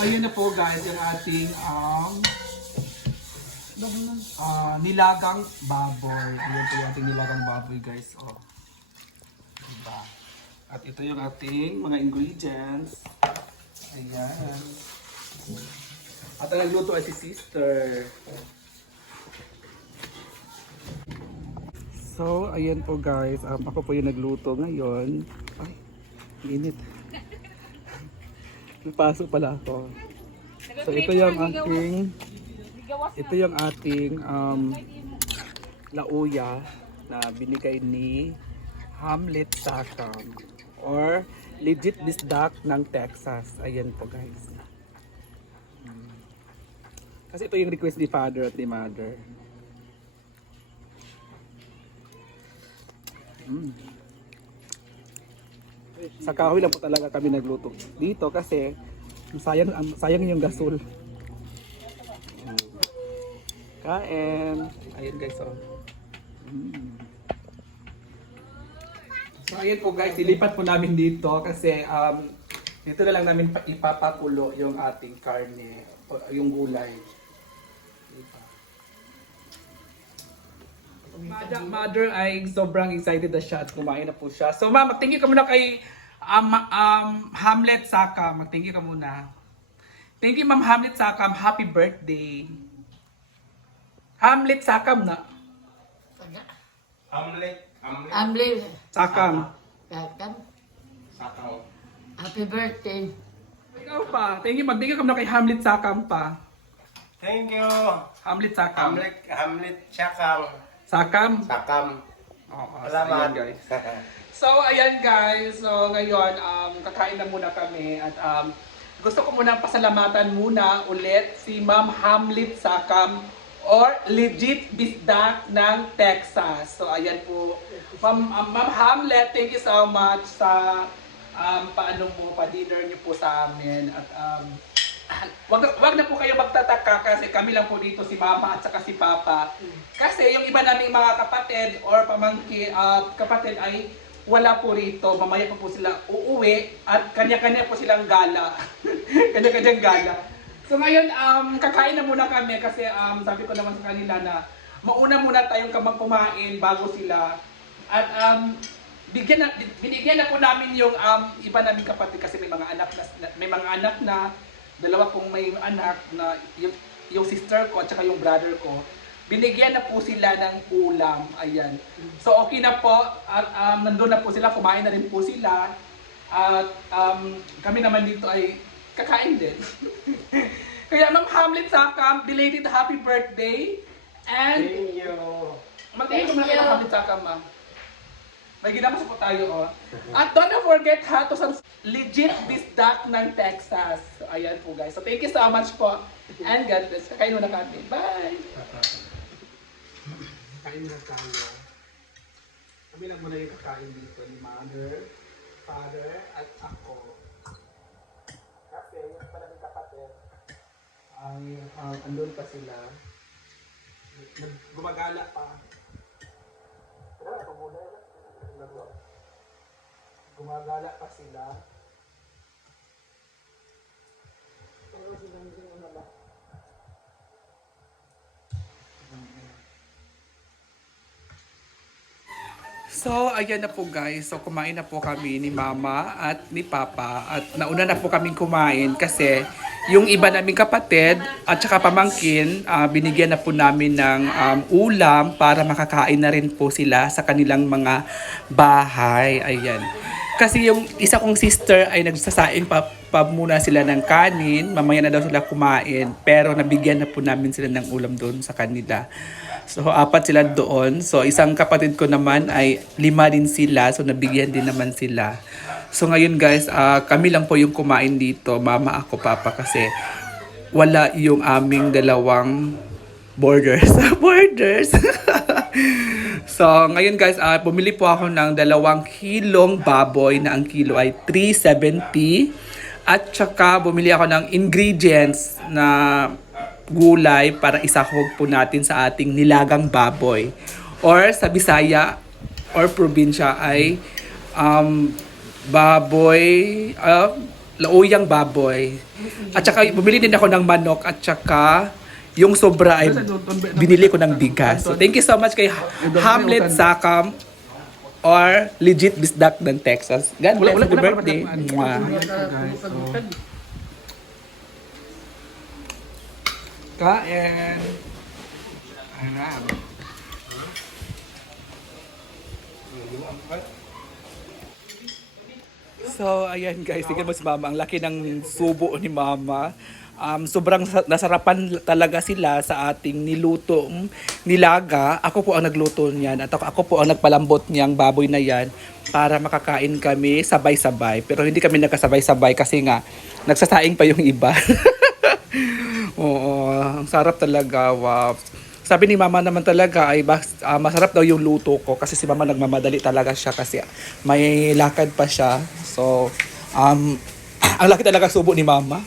ayun na po guys, yung ating um, ah, nilagang baboy. Ayan po yung ating nilagang baboy guys. Oh. Diba? At ito yung ating mga ingredients. Ayan. At ang nagluto ay si sister. So, ayan po guys. Um, ako po yung nagluto ngayon. Ay, init. Napasok pala ako. So, ito yung ating ito yung ating um, lauya na binigay ni Hamlet Sakam or legit bisdak ng Texas. Ayan po guys. Kasi ito yung request ni father at ni mother. Mm. Sa kahoy lang po talaga kami nagluto dito kasi sayang sayang yung gasol. Kain. Ayun guys oh. Mm. So ayun po guys, ilipat po namin dito kasi um, dito na lang namin pa- ipapakulo yung ating karne, yung gulay. Mother, mother ay sobrang excited na siya at kumain na po siya. So ma'am, magtingin ka muna kay um, um, Hamlet Saka. Magtingin ka muna. Thank you Ma'am Hamlet Sakam. Happy birthday. Hamlet Sakam na. Hamlet, Hamlet, Amli, Sakam. welcome. Sakaw. Happy birthday. Ikaw pa. Thank you. Magbigay ka muna kay Hamlet Sakam pa. Thank you. Hamlet Sakam. Hamlet, Hamlet, Sakang. Sakam. Sakam. Oo, Salamat. ayan, guys. So, ayan guys. So, ngayon, um, kakain na muna kami. At um, gusto ko muna pasalamatan muna ulit si Ma'am Hamlet Sakam or legit bisdak ng Texas. So, ayan po. Ma'am, um, Ma'am Hamlet, thank you so much sa um, paano mo, pa-dinner niyo po sa amin. At um, wag, wag na po kayo magtataka kasi kami lang po dito si Mama at saka si Papa. Kasi yung iba naming mga kapatid or pamangki uh, kapatid ay wala po rito. Mamaya pa po sila uuwi at kanya-kanya po silang gala. Kanya-kanyang gala. So ngayon, um, kakain na muna kami kasi um, sabi ko naman sa kanila na mauna muna tayong kamang kumain bago sila. At um, bigyan na, binigyan na po namin yung um, iba naming kapatid kasi may mga anak na, may mga anak na dalawa kong may anak na yung, yung sister ko at saka yung brother ko binigyan na po sila ng ulam. Ayan. So okay na po. At um, nandun na po sila. Kumain na rin po sila. At um, kami naman dito ay kakain din. Kaya Ma'am Hamlet Sakam belated happy birthday. And Thank you. Magtingin ko muna Thank kay you. Hamlet Saka, ma'am. May ginamos po tayo, oh. At don't forget ha, to some legit bisdak ng Texas. So, ayan po, guys. So, thank you so much po. And God bless. Kakain muna kami. Bye! Kain muna tayo. Kami lang muna yung kakain dito ni Mother, Father, at ako. Kasi yung pala ng kapatid, ay um, andun pa sila. Gumagala pa. Wala, tumulay na. Gumagala pa sila. Pero silang hindi mo nala. So, ayan na po guys. So, kumain na po kami ni Mama at ni Papa. At nauna na po kaming kumain kasi yung iba naming kapatid at saka pamangkin, ah, binigyan na po namin ng um, ulam para makakain na rin po sila sa kanilang mga bahay. Ayan. Kasi yung isa kong sister ay nagsasaing pa, pa muna sila ng kanin. Mamaya na daw sila kumain. Pero nabigyan na po namin sila ng ulam doon sa kanila. So, apat sila doon. So, isang kapatid ko naman ay lima din sila. So, nabigyan din naman sila. So, ngayon guys, ah, kami lang po yung kumain dito. Mama, ako, papa. Kasi wala yung aming dalawang borders. borders! so, ngayon guys, ah, bumili po ako ng dalawang kilong baboy na ang kilo ay 370. At saka bumili ako ng ingredients na gulay para isahog po natin sa ating nilagang baboy. Or sa Bisaya or probinsya ay um, baboy, uh, lauyang baboy. At saka bumili din ako ng manok at saka yung sobra ay binili ko ng bigas. So thank you so much kay Hamlet Sakam or legit Bisdak ng Texas. God bless. Happy birthday. Mwah. Kain. So, ayan guys, tingnan mo si Mama. Ang laki ng subo ni Mama. Um, sobrang sa- nasarapan talaga sila sa ating nilutong nilaga. Ako po ang nagluto niyan at ako, ako po ang nagpalambot niyang baboy na yan para makakain kami sabay-sabay. Pero hindi kami nagkasabay-sabay kasi nga nagsasaing pa yung iba. Oo, ang sarap talaga. Wow. Sabi ni mama naman talaga ay ah, masarap daw yung luto ko kasi si mama nagmamadali talaga siya kasi may lakad pa siya. So, um, ang laki talaga subo ni mama.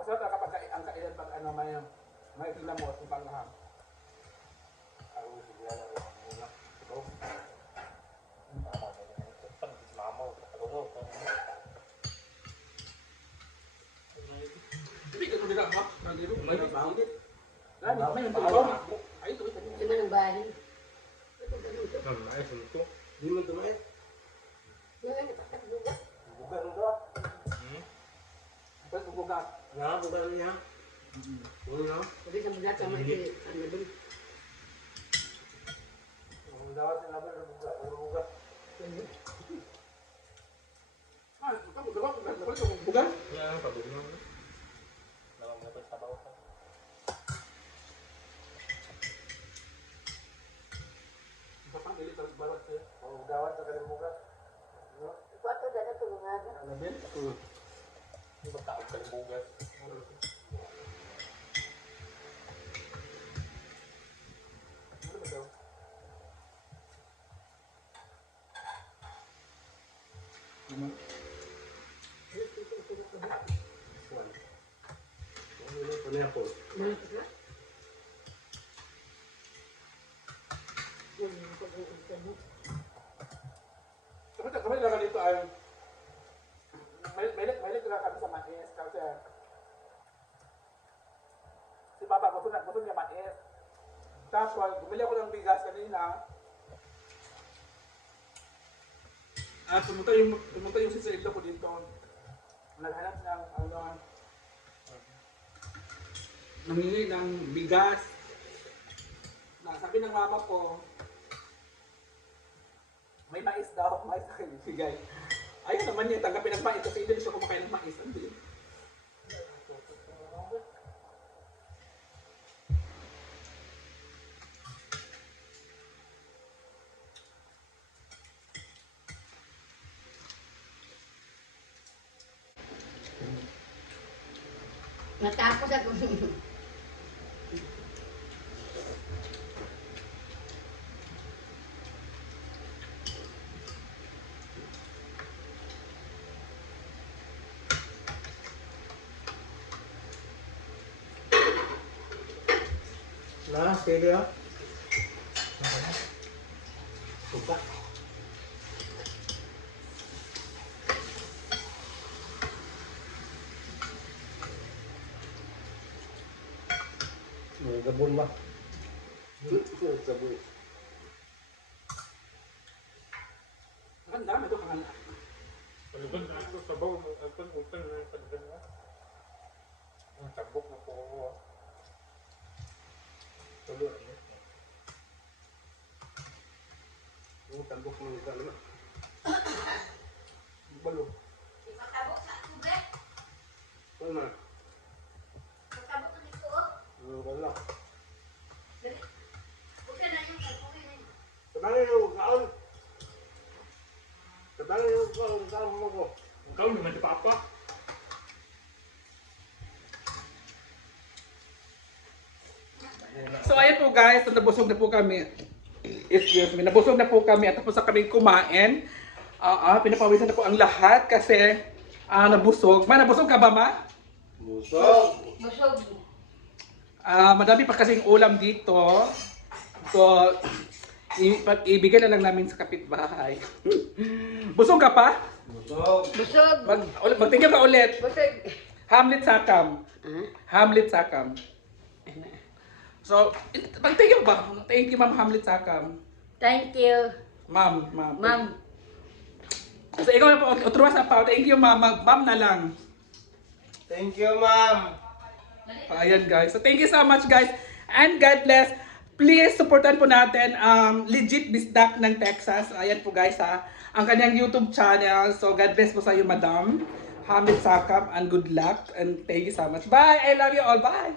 Masarap talaga pag ang kailan pag ano may may mo sa pangham. Lima ng bahay. Bukan? Yan, pabog na. Nawang na pa sa bawa. Ang dawat na kalim buga. Kwato na na tulungan. Ano din? Di ba taog kalim buga? Ano yan po? Kami kami lang dito ay may may may lang kami sa mais kasi si Papa gusto na gusto niya mais. Tapos bumili ako ng bigas kanina. At pumunta yung pumunta yung sisildo ko dito. Naghanap ng ano nangingi ng bigas. Na sabi ng mama ko, may mais daw, mais na kayo bigay. Ayun naman niya, tanggapin ang mais kasi hindi siya kumakain ng mais. Hindi. Natapos ako. Na, steady ah. Buka. May gabon ba? Gabon. Ang dami ito kang Paliban na ako sa bawa, magkakon utang na pagdan na. Ang tabok na po ako. ah. Tulo, ano? Ang tabok na yung kalma. papa. So ayan po guys, so nabusog na po kami. Excuse me, nabusog na po kami at tapos na kaming kumain. Uh, uh, pinapawisan na po ang lahat kasi uh, nabusog. Ma, nabusog ka ba ma? Busog. Busog. Uh, madami pa kasing ulam dito. So, ibigay na lang namin sa kapitbahay. Busog ka pa? Busog. Busog. Mag, ulit, magtingin ka ulit. Busog. Hamlet Sakam. Hamlet Sakam. So, it- magtingin ba? Thank you, Ma'am Hamlet Sakam. Thank you. Ma'am, ma'am. Ma'am. So, ikaw na po, utruwas na pa. Thank you, ma'am. Ma'am na lang. Thank you, ma'am. Ayan guys. So thank you so much guys. And God bless. Please supportan po natin um, legit Bisdak ng Texas. Ayan po guys ha. Ang kanyang YouTube channel. So God bless po sa iyo madam. Hamid Sakap and good luck. And thank you so much. Bye! I love you all. Bye!